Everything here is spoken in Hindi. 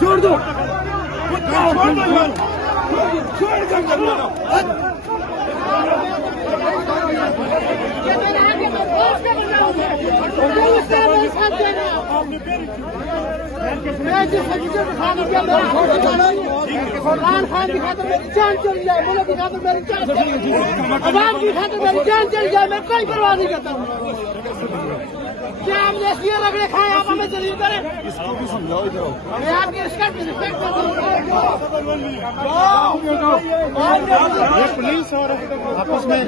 छोड़ दो खान की खातर मेरी जान चली जाए, मुल्क की खातर मेरी जान चली जाए, अवाम की खातर मेरी जान चली जाए, मैं कोई परवाह नहीं करता हूँ। क्या हमने इसलिए रगड़े खाए, आप हमें दलील करें? मैं आपकी रिस्पेक्ट करता हूँ। पुलिस और आपस में